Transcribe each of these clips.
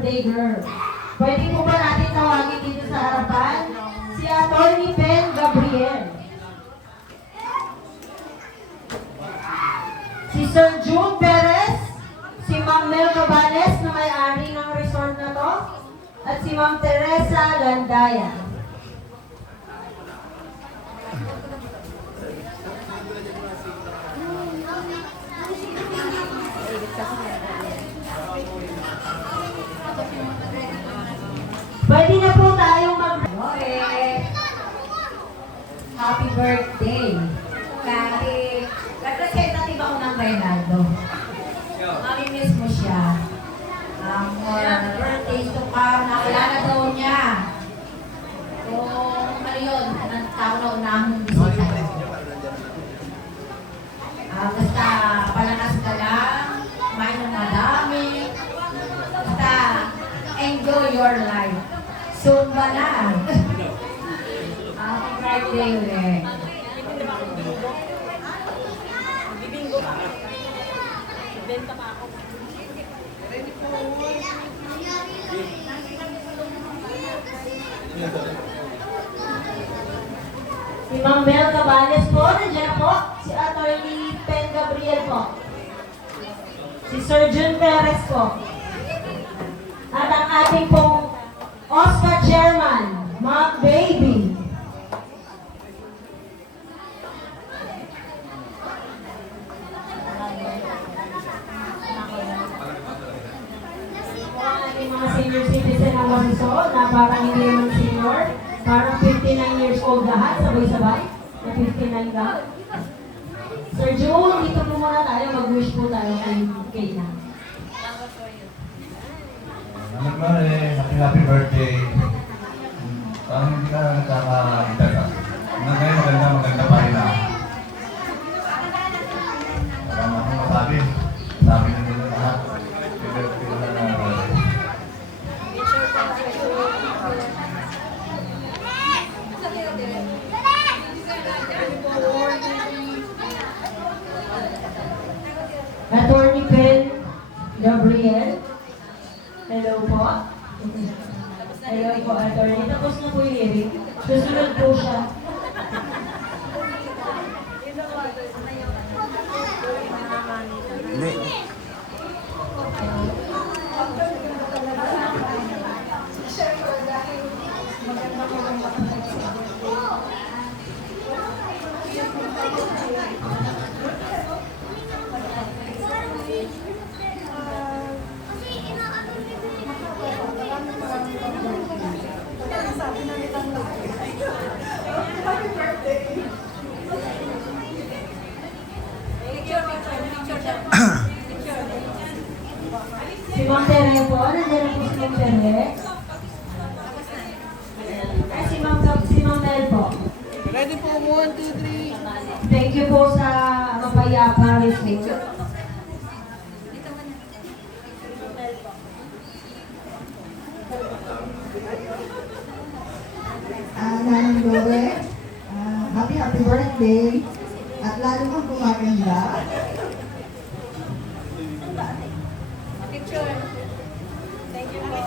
birthday girl. Pwede po ba natin tawagin dito sa harapan? Si Atty. Ben Gabriel. Si Sir June Perez. Si Ma'am Mel Cabanes na may-ari ng resort na to. At si Ma'am Teresa Landaya. Pwede na po tayong Happy birthday! Kahit, representative ako ng Reynaldo. Mamimiss mo siya. More birthdays to come, nakilala daw niya. Kung ano yun, anong tao na unahong bisita. Basta palakas ka lang, kumain ng madami. Basta enjoy your life. Zumba na. Happy birthday ulit. Bibinggo pa. Benta pa ako. Si Ma'am Mel Cabanes po, nandiyan po. Si Atty. Ben Gabriel po. Si Sir June Perez po. At ang ating pong Oscar Chairman, Ma'am Baby. Mga senior citizen ng Wasiso na parang hindi naman senior, parang 59 years old lahat, sabay-sabay, na 59 lang. Sir June, dito po muna tayo, mag-wish po tayo kay na. Anak Mare, happy birthday. Parang hindi ka nagkakaintay ka. Ngayon maganda pa rin na. Parang ako masabi. Sabi na nila lahat. Birthday na Atty. Ben Gabriel. Hello po. Hello po, attorney. Tapos na po yung hearing. Susunod po siya. Si Ma'am Tere po, nandiyan po si Ma'am Tere. Ay, si Ma'am Mel po. Ready po, 1, 2, 3. Thank you po sa mapayapa listening. Nanang Lowe, happy birthday at lalo kang kumaganda. Picture. Thank you po.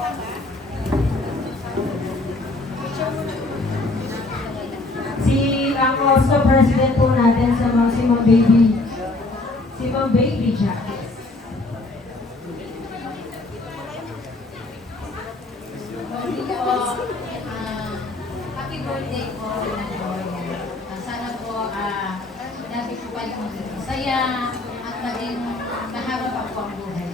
Si ang also president po natin sa mga si Ma'am Baby. Si Ma'am Baby Jack. Happy birthday po. Sana po lagi po kayo maging masaya at maging mahaba pa po ang buhay.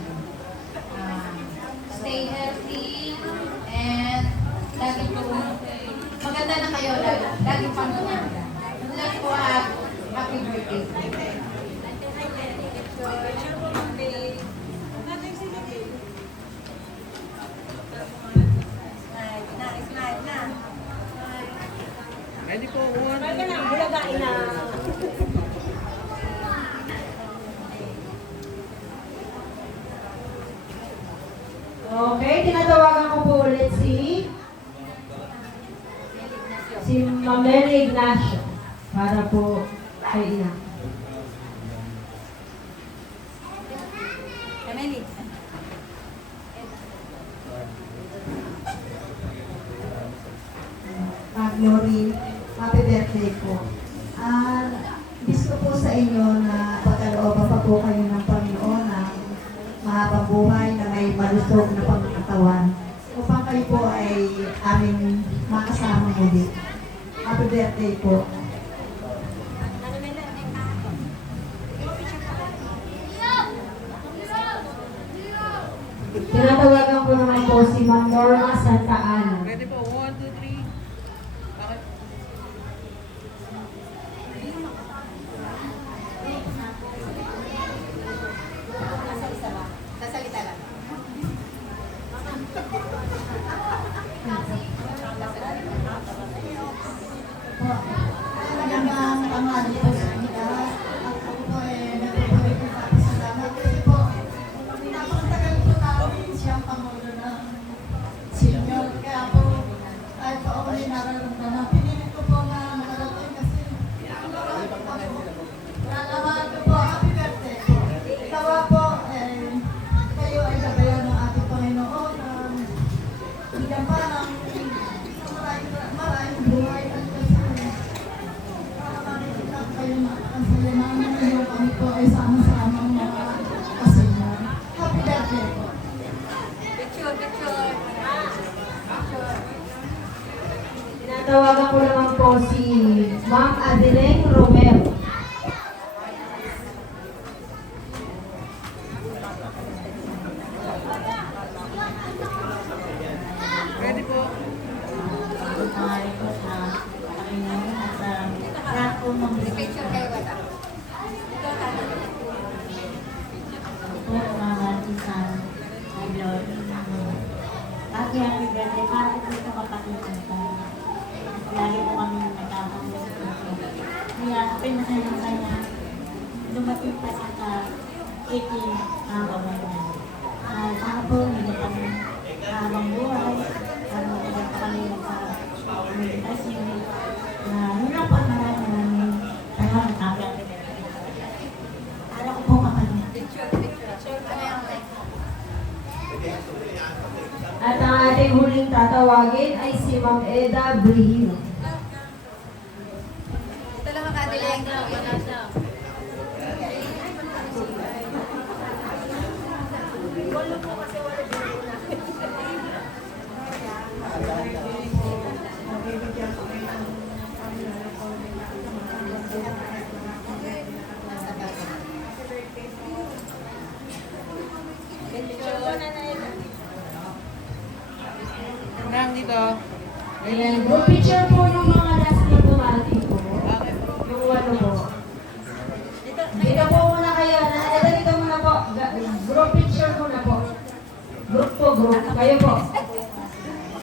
Stay healthy and lagi po maganda na kayo lagi pang gumanda. Lagi po happy birthday po. Ready po, 1, 2, 3. Bulagain na. Okay, tinatawagan ko po ulit si Ma'am Ignacio para po kay Ina. Glory, happy birthday po. Gusto po sa inyo na pagkalooban pa po kayo ng Panginoon ng mahabang buhay na may malusog na pangkatawan upang kayo po ay aming makasama muli. Happy birthday po. Tinatawagan ko naman po si Ma'am Norma Santa Ana. Ready po, 1, 2, 3. Bakit? Sasalita lang. Magandang tanghali po sa inyo. Ako po nagpupuloy po salamat kasi po napakatagal po namin siyang Pangulo ng senior. Kaya po kahit po ako ay nararamdaman, pinilit ko po na makarating kasi nalaman ko po, happy birthday po. Ikaw po, kayo ay gabayan ng ating Panginoon. Bigyan pa ng maraming buhay at kasi para makikita kayo makakasalanan ngayon kami po ay sama-sama mga kasenyor. Happy birthday po. Picture, picture. Tinatawagan ko naman po si Ma'am Adeline Romero. Ready po. Picture kayo ba? Happy birthday, bakit dito kapatid ko? Lagi po kami nagkakaroon sa puso. Kaya pinasaya-saya, dumating pa siya sa 18 hanggang ngayon. Sana po, hindi kami habang buhay, matagal pa kami sa meditasyon, na nuna po maraming salamat happy birthday. Ano ko po kapatid? Picture, picture. Ano yung like? At ang ating huling tatawagin ay si Ma'am Eda Brihino. Ito lang ang kadilang. Wala siya. Nang dito. Ayan, group picture po ng mga last na bumati po. Bakit? Yung ano po. Dito po muna kayo. Dito muna po. Group picture muna po. Group po, group. Kayo po.